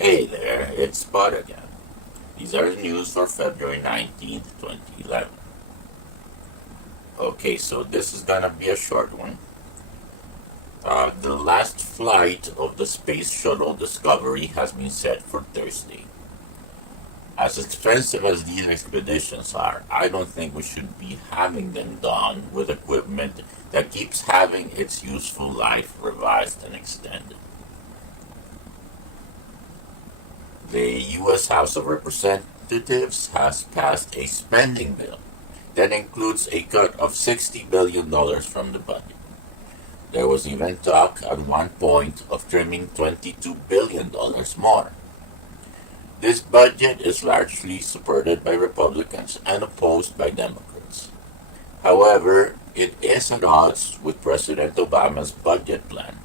Hey there, it's Bud again. These are the news for February 19th, 2011. Okay, so this is gonna be a short one. The last flight of the space shuttle Discovery has been set for Thursday. As expensive as these expeditions are, I don't think we should be having them done with equipment that keeps having its useful life revised and extended. The U.S. House of Representatives has passed a spending bill that includes a cut of $60 billion from the budget. There was even talk at one point of trimming $22 billion more. This budget is largely supported by Republicans and opposed by Democrats. However, it is at odds with President Obama's budget plan,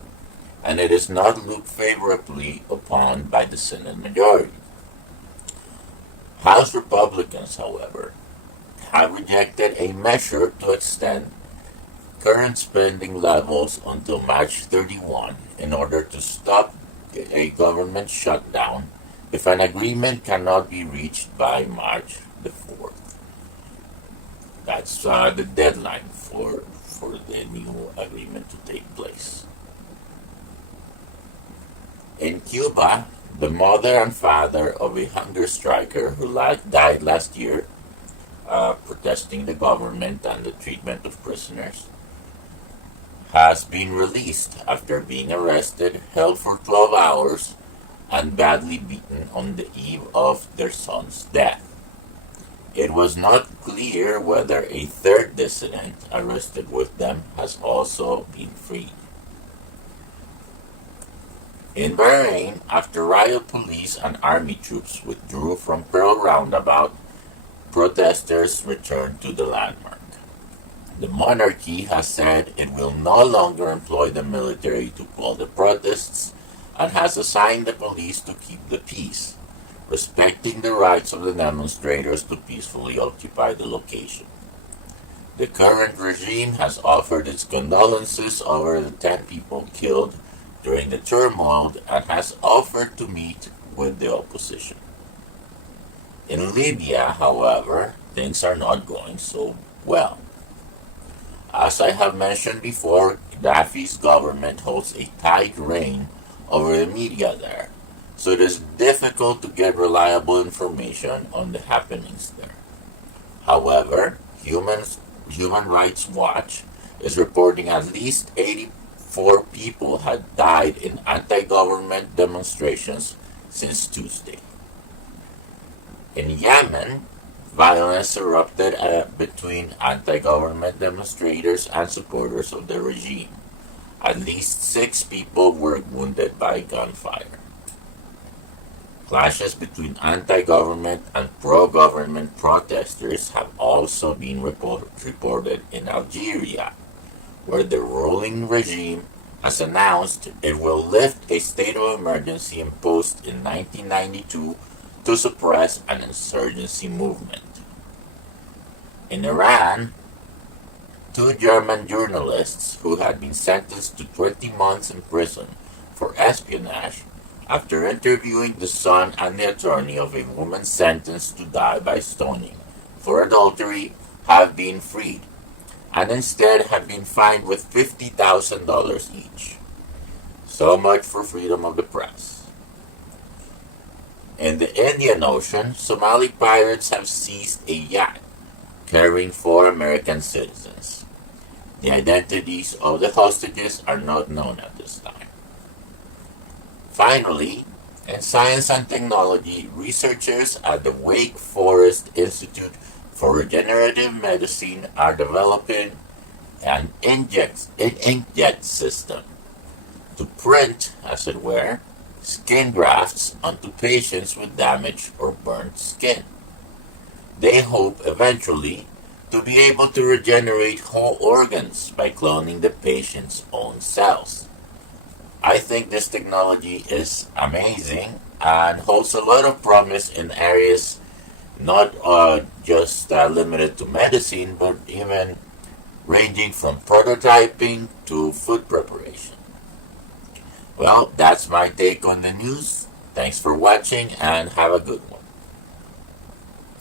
and it is not looked favorably upon by the Senate majority. House Republicans, however, have rejected a measure to extend current spending levels until March 31 in order to stop a government shutdown if an agreement cannot be reached by March the 4th. That's the deadline for the new agreement to take place. In Cuba, the mother and father of a hunger striker who died last year protesting the government and the treatment of prisoners has been released after being arrested, held for 12 hours, and badly beaten on the eve of their son's death. It was not clear whether a third dissident arrested with them has also been freed. In Bahrain, after riot police and army troops withdrew from Pearl Roundabout, protesters returned to the landmark. The monarchy has said it will no longer employ the military to quell the protests and has assigned the police to keep the peace, respecting the rights of the demonstrators to peacefully occupy the location. The current regime has offered its condolences over the 10 people killed during the turmoil and has offered to meet with the opposition. In Libya, however, things are not going so well. As I have mentioned before, Gaddafi's government holds a tight rein over the media there, so it is difficult to get reliable information on the happenings there. However, Human Rights Watch is reporting at least 84 people had died in anti-government demonstrations since Tuesday. In Yemen, violence erupted between anti-government demonstrators and supporters of the regime. At least 6 people were wounded by gunfire. Clashes between anti-government and pro-government protesters have also been reported in Algeria, where the ruling regime has announced it will lift a state of emergency imposed in 1992 to suppress an insurgency movement. In Iran, 2 German journalists who had been sentenced to 20 months in prison for espionage after interviewing the son and the attorney of a woman sentenced to die by stoning for adultery have been freed, and instead have been fined with $50,000 each. So much for freedom of the press. In the Indian Ocean, Somali pirates have seized a yacht carrying 4 American citizens. The identities of the hostages are not known at this time. Finally, in science and technology, researchers at the Wake Forest Institute for Regenerative Medicine are developing an inkjet system to print, as it were, skin grafts onto patients with damaged or burnt skin. They hope eventually to be able to regenerate whole organs by cloning the patient's own cells. I think this technology is amazing and holds a lot of promise in areas not just limited to medicine, but even ranging from prototyping to food preparation. Well, that's my take on the news. Thanks for watching and have a good one.